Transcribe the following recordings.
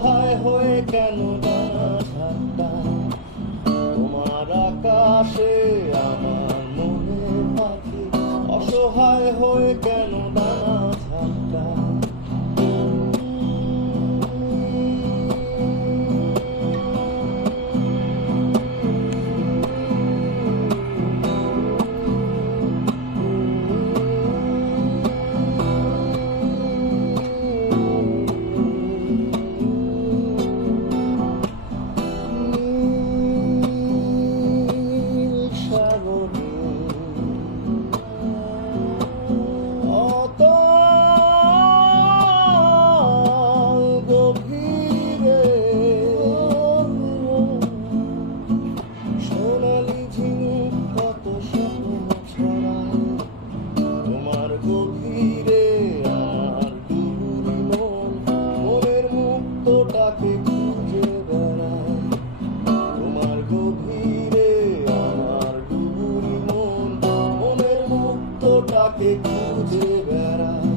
অসহায় হয়ে কেন ডানা ঝাপটায় তোমার আকাশে আমার মনে পাখি, অসহায় হয়ে কেন ডানা ঝাপটায়। সোনালি ঝিনুক কত স্বপ্ন ছড়ায় তোমার গভীরে, আমার ডুবুরি মন মনের মুক্তটাকে খুঁজে বেড়ায় তোমার গভীরে, আমার ডুবুরি মন মনের মুক্তটাকে খুঁজে বেড়ায়।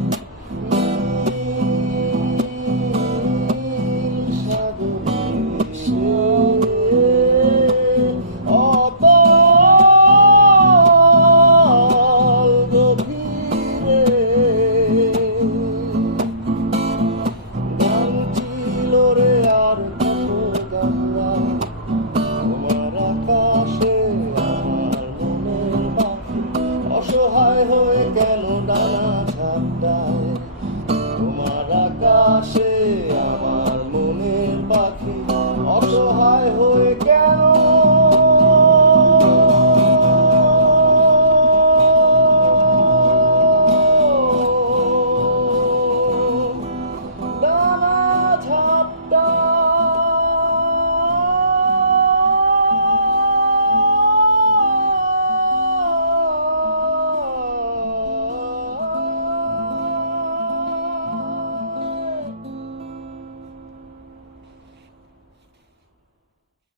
আর